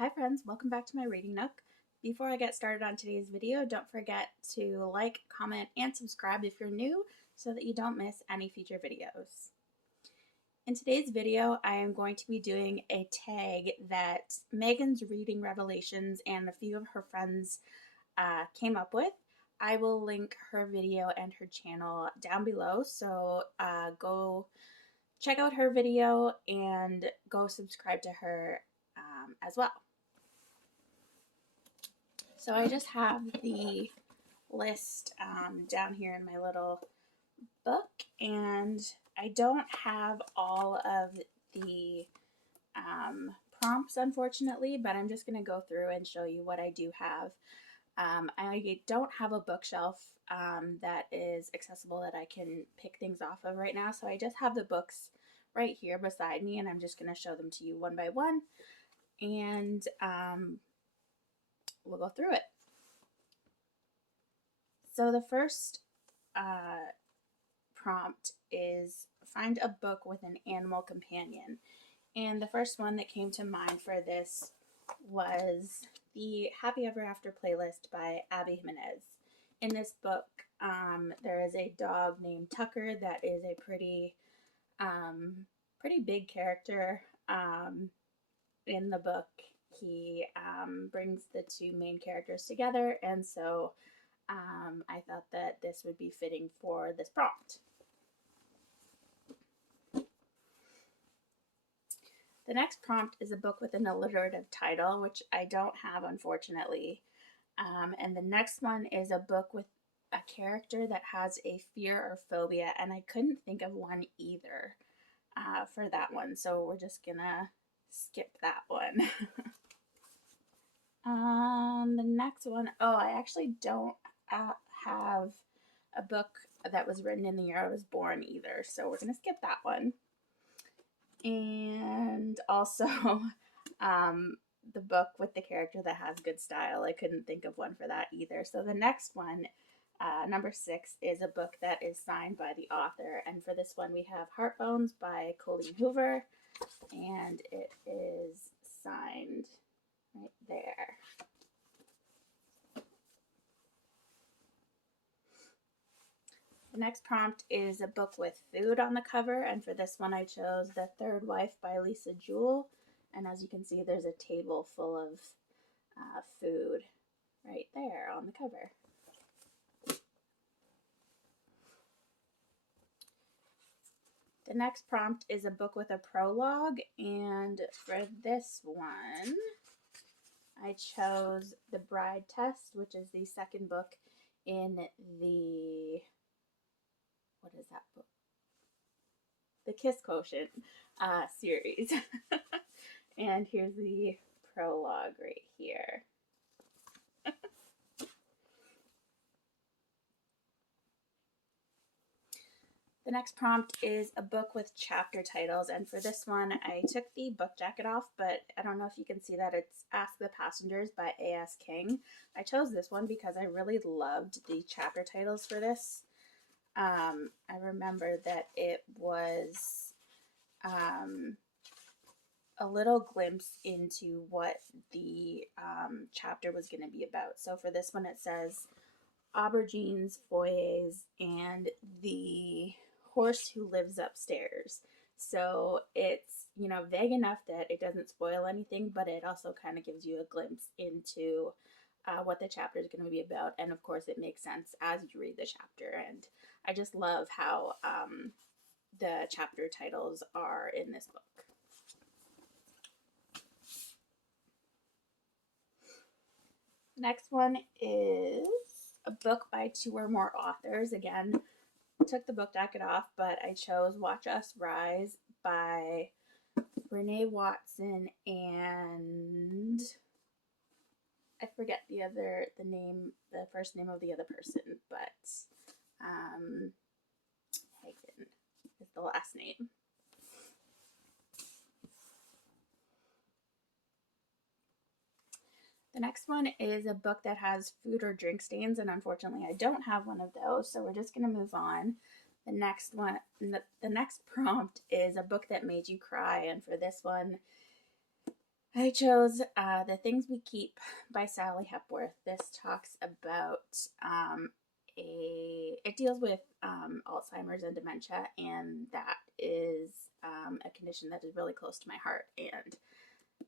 Hi friends, welcome back to my reading nook. Before I get started on today's video, don't forget to like, comment, and subscribe if you're new so that you don't miss any future videos. In today's video, I am going to be doing a tag that Megan's Reading Revelations and a few of her friends came up with. I will link her video and her channel down below, so go check out her video and go subscribe to her as well. So I just have the list down here in my little book, and I don't have all of the prompts, unfortunately, but I'm just going to go through and show you what I do have. I don't have a bookshelf that is accessible that I can pick things off of right now, so I just have the books right here beside me, and I'm just going to show them to you one by one, and we'll go through it. So the first prompt is find a book with an animal companion. And the first one that came to mind for this was the Happy Ever After playlist by Abby Jimenez. In this book, there is a dog named Tucker that is a pretty big character in the book. He brings the two main characters together, and so I thought that this would be fitting for this prompt. The next prompt is a book with an alliterative title, which I don't have, unfortunately. And the next one is a book with a character that has a fear or phobia, and I couldn't think of one either for that one, so we're just gonna skip that one. The next one, I actually don't have a book that was written in the year I was born either, so we're gonna skip that one. And also the book with the character that has good style, I couldn't think of one for that either. So the next one, number 6, is a book that is signed by the author, and for this one we have Heartbones by Colleen Hoover, and it is signed right there. The next prompt is a book with food on the cover, and for this one I chose The Third Wife by Lisa Jewell, and as you can see there's a table full of food right there on the cover. The next prompt is a book with a prologue, and for this one I chose The Bride Test, which is the second book in the, what is that book? The Kiss Quotient series. And here's the prologue right here. The next prompt is a book with chapter titles, and for this one I took the book jacket off, but I don't know if you can see that it's Ask the Passengers by A.S. King. I chose this one because I really loved the chapter titles for this. I remember that it was a little glimpse into what the chapter was going to be about. So for this one it says aubergines, foyers, and the horse who lives upstairs. So it's, vague enough that it doesn't spoil anything, but it also kind of gives you a glimpse into what the chapter is going to be about. And of course, it makes sense as you read the chapter. And I just love how the chapter titles are in this book. Next one is a book by 2 or more authors. Again, took the book jacket off, but I chose Watch Us Rise by Renee Watson and I forget the first name of the other person, but Hagen is the last name. The next one is a book that has food or drink stains, and unfortunately I don't have one of those, so we're just going to move on. The next one, the next prompt is a book that made you cry, and for this one I chose The Things We Keep by Sally Hepworth. This talks about it deals with Alzheimer's and dementia, and that is a condition that is really close to my heart. And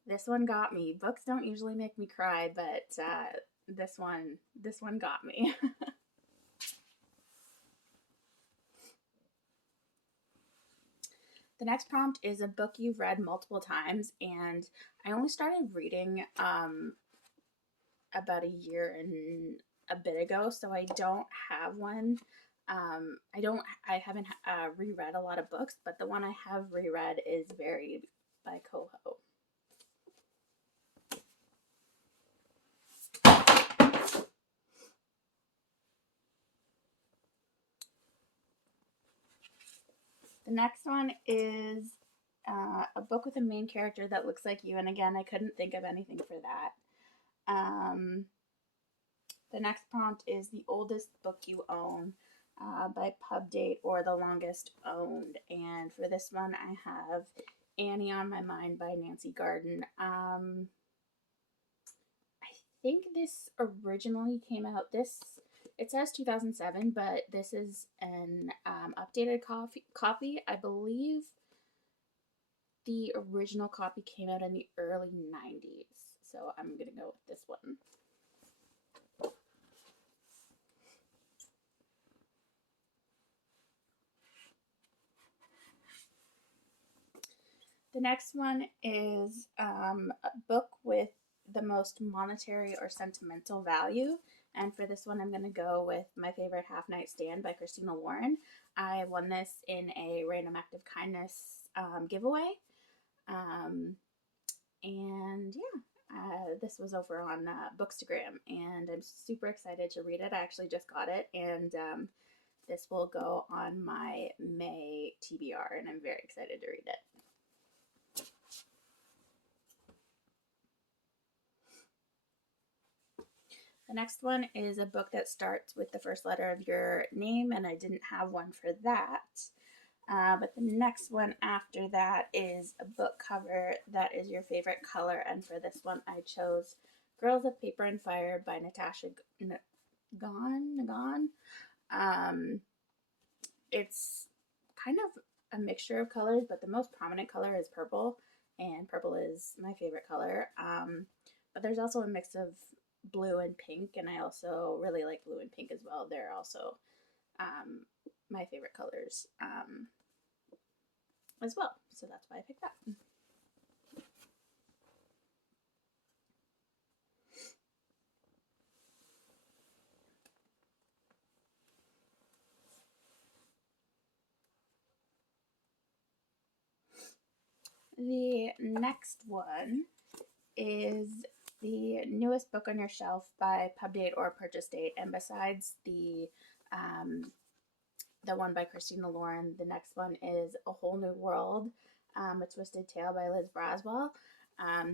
this one got me. Books don't usually make me cry, but this one got me. The next prompt is a book you've read multiple times, and I only started reading about a year and a bit ago, so I don't have one. I haven't reread a lot of books, but the one I have reread is Varied by Coho. The next one is a book with a main character that looks like you, and again, I couldn't think of anything for that. The next prompt is The Oldest Book You Own by Pub Date or The Longest Owned. And for this one, I have Annie on My Mind by Nancy Garden. I think this originally came out, it says 2007, but this is an updated copy. I believe the original copy came out in the early 90s. So I'm going to go with this one. The next one is a book with the most monetary or sentimental value. And for this one, I'm going to go with My Favorite Half Night Stand by Christina Lauren. I won this in a random act of kindness giveaway. And yeah, this was over on Bookstagram, and I'm super excited to read it. I actually just got it, and this will go on my May TBR, and I'm very excited to read it. The next one is a book that starts with the first letter of your name, and I didn't have one for that. But the next one after that is a book cover that is your favorite color, and for this one I chose Girls of Paper and Fire by Natasha Nagan. It's kind of a mixture of colors, but the most prominent color is purple, and purple is my favorite color. But there's also a mix of blue and pink, and I also really like blue and pink as well. They're also my favorite colors as well, so that's why I picked that. The next one is the newest book on your shelf by Pub Date or Purchase Date, and besides the one by Christina Lauren, the next one is A Whole New World, A Twisted Tale by Liz Braswell.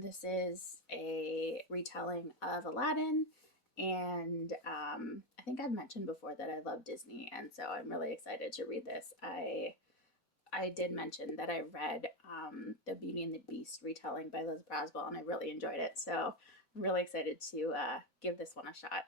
This is a retelling of Aladdin, and I think I've mentioned before that I love Disney, and so I'm really excited to read this. I did mention that I read the Beauty and the Beast retelling by Liz Braswell, and I really enjoyed it, so I'm really excited to give this one a shot.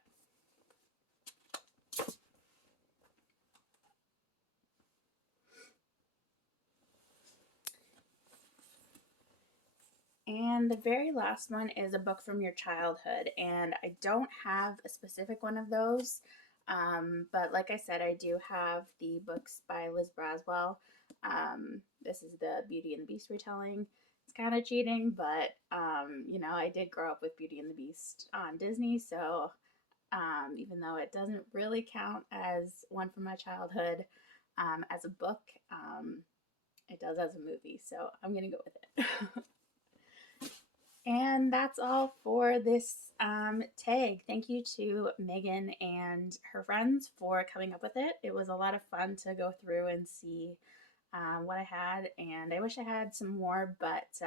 And the very last one is a book from your childhood, and I don't have a specific one of those, but like I said, I do have the books by Liz Braswell. This is the Beauty and the Beast retelling. It's kind of cheating, but you know, I did grow up with Beauty and the Beast on Disney, so even though it doesn't really count as one from my childhood as a book, it does as a movie, so I'm gonna go with it. And that's all for this tag. Thank you to Megan and her friends for coming up with it. It was a lot of fun to go through and see what I had, and I wish I had some more, but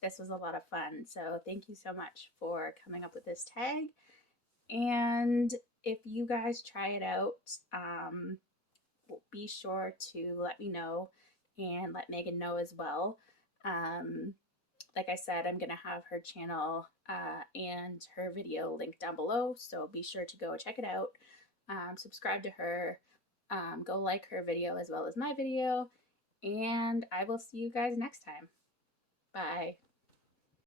this was a lot of fun. So thank you so much for coming up with this tag. And if you guys try it out, be sure to let me know and let Megan know as well. Like I said, I'm going to have her channel and her video linked down below, so be sure to go check it out. Subscribe to her, go like her video as well as my video, and I will see you guys next time. Bye.